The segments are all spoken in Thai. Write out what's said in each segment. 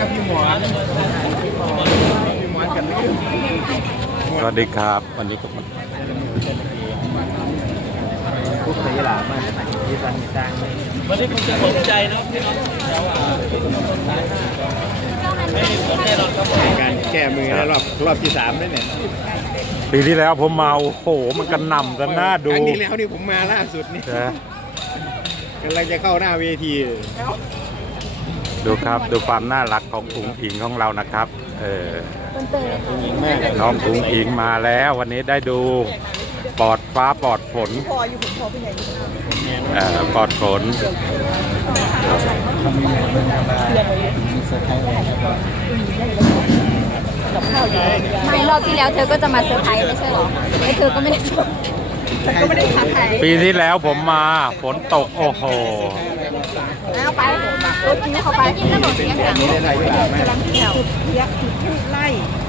กับพี่หมอนพี่หมอนกันลืมสวัสดีครับ วันนี้ก็มาผู้เคยหลามากที่สันจางวันนี้ผมจะสนใจเนาะพี่น้องแถวอ่าที่ถนนสายห้าไม่มีผลแน่นอนครับผมการแก้มือในรอบรอบที่สามนี่เนี่ยปีที่แล้วผมมาโอ้โหมันกันหน่ำกันหน้าคดูรั้งที่แล้วนี่ผมมาล่าสุดนี่นะกำลังจะเข้าหน้าเวที ดูครับดูความน่ารักของอุ๋งอิงของเรานะครับ เออยิงมากน้องอุ๋งอิงมาแล้ววันนี้ได้ดูปลอดฟ้าปลอดฝนเอ่อปลอดฝนไม่รอบที่แล้วเธอก็จะมาเซอร์ไพรส์ไม่ใช่เหรอไอ้เธอก็ไม่ได้เซอร์ก็ไม่ได้ทักใครปีที่แล้วผมมาฝนตกโอ้โหเอาไปรถกิน เข้าไปกินแล้วหมดเสียงดังนี่ได้ไรหลามาก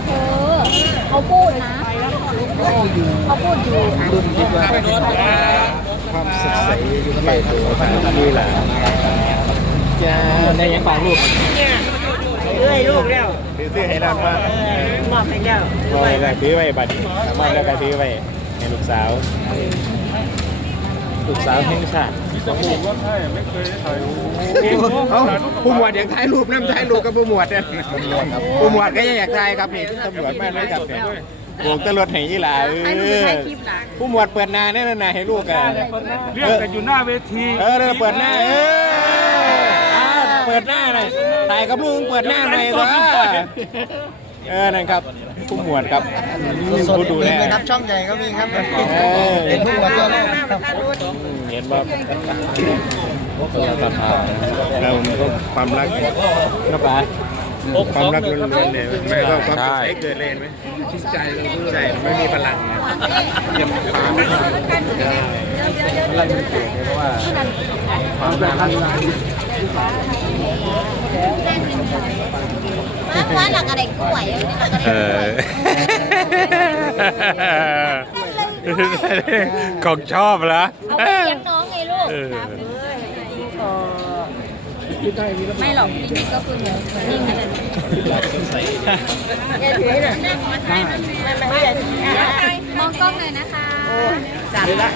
เธอเขาพูดนะเขาพูดอยู่รุ่นคิดว่าความสดใสอยู่กับไปทางฝั่งนี้แหละจะในยังฟังลูกเอ้ยลูกแล้วซื้อให้ดันว่ามอบให้แล้วมอบแล้วซื้อไว้บัตรมอบแล้วก็ซื้อไว้ให้ลูกสาว ลูกสาวแห่งชาติเอ้าผู้หมวดอยากถ่ายรูปน้ำถ่ายรูปกับผู้หมวดเนี่ยผู้หมวดก็ยังอยากถ่ายครับนี่ตำรวจมาเลยครับเนี่ยโบกตำรวจให้ยี่หลาเออผู้หมวดเปิดหนาแน่นอนนะให้ลูกอะเรียกกันอยู่หน้าเวทีเออเออเปิดหน้าเอออ่าเปิดหน้าหน่อยถ่ายกับลูกเปิดหน้าหน่อยวะ เออนั่นครับผู้หมวดครับผู้ดูแลครับช่องใหญ่ก็มีครับเออเป็นทุกวันตัวแรกเห็นว่าเราก็ความรักนะป๋าความรักล้วนๆเลยไม่ก็ความสดใสเกิดเลยเห็นไหมชื่นใจเลยใช่ไม่มีพลังไงยังฟ้าไม่ได้พลังมันเกิดเพราะว่าค วามรักมันว่าหลักอะไรกล้วยเออของชอบแล้วเอาไปเลี้ยงน้องไงลูกเออไม่หรอกพี่นิกก็คือหนูนิ่งเลยมองกล้องหน่อยนะคะ จัดละ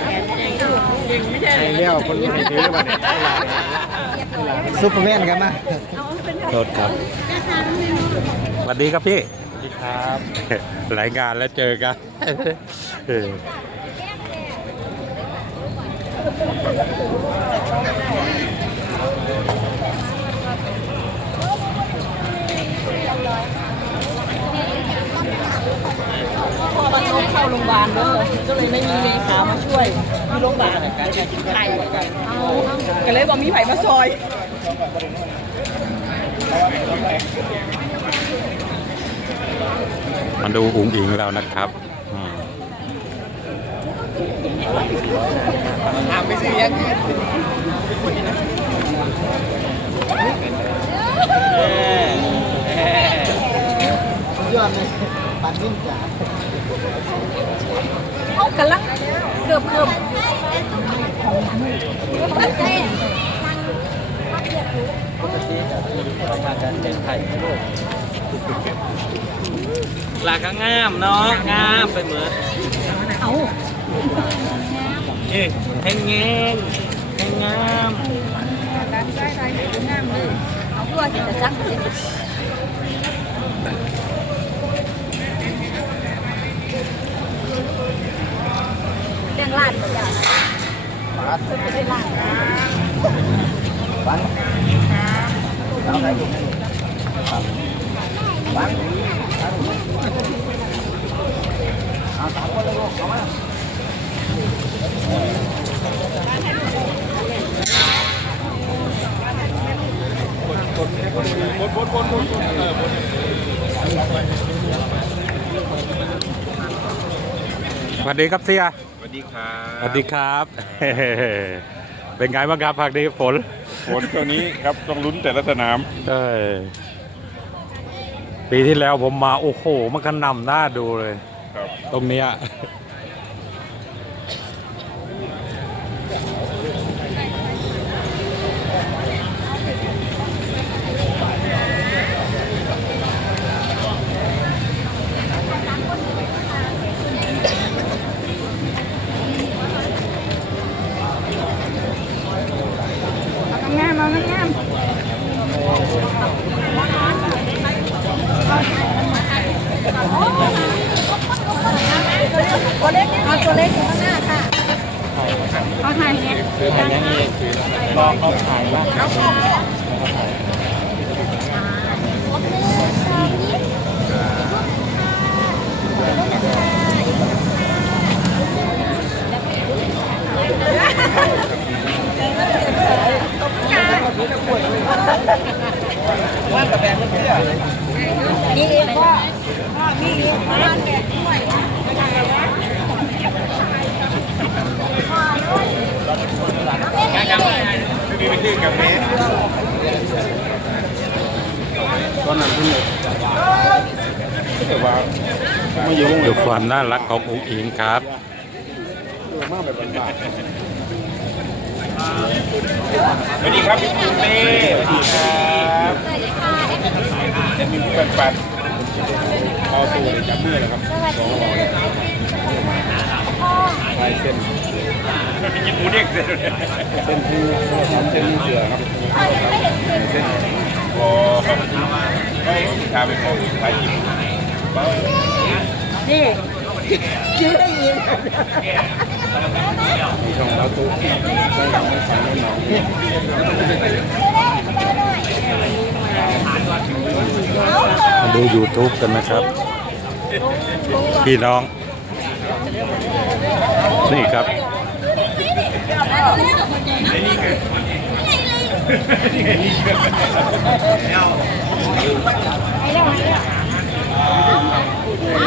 ไอ้เลี้ยวคนนี้ถือมาเนี่ยซุปเปอร์แมนกันมาโทษครับสวัสดีครับพี่สวัสดีครับหลายงานแล้วเจอกันเออพอมันเข้าโรงพยาบาลเลยก็เลยไม่ มีเวขามาช่วยที่โรงพยาบาลการจะกินไข่ก็เลยบอกมีไผ่มาซอยมาดูอุ๋งอิงแล้วนะครับอืมถามไม่ซื้อยังยอดเลยปันนิ่มจ๋า เอากันละเกือบเกือบหลักก็งามเนาะงามไปเหมือนเอาเอ้ยแห้งเงงแห้งงามเอาตัวจะจักเลย รื่องลาดเลยอะไม่ได้ลาดนะสวัสดีครับเสียส วัสดีครับสวัสดีครับเป็นไงบ้างครับภาคนี้ฝนฝนตัวนี้ครับต้องลุ้นแต่ละสนามเออปีที่แล้วผมมาโอ้โห มันกันหนำหน้าดูเลย ครับ ตรงเนี้ย เอาตัวเลขอยู่ข้างหน้าค่ะเอาไทยเนี่ยคือทางนี้นี่คือรอเขาขายบ้างเขาขายขอบคุณค่ะ ความน่ารักของอุ้งอิงครับมากแบบบ้านสวัสดีครับพี่ปูเป้สวัสดีครับจะมีปันปันๆเอาตัวเลยจับมือเลยครับสองร้อยลายเส้นกินหมูเด้งเสร็จเลยเส้นที่เส้นเสือครับเส้นโอ้ไม่ทาไปของถ่ายคลิป นี่ชื่อได้ยินมีช่องเราตู้ไม่หลังไม่ฝันไม่หนองมาดู YouTube กันนะครับ พี่น้อง นี่ครับหนึ่งเดียวใน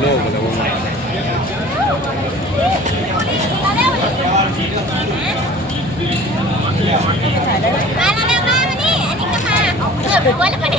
โลกแล้วว่ามาแล้วมามานี่อันนี้ก็มาเออไปวันแล้วมาดิ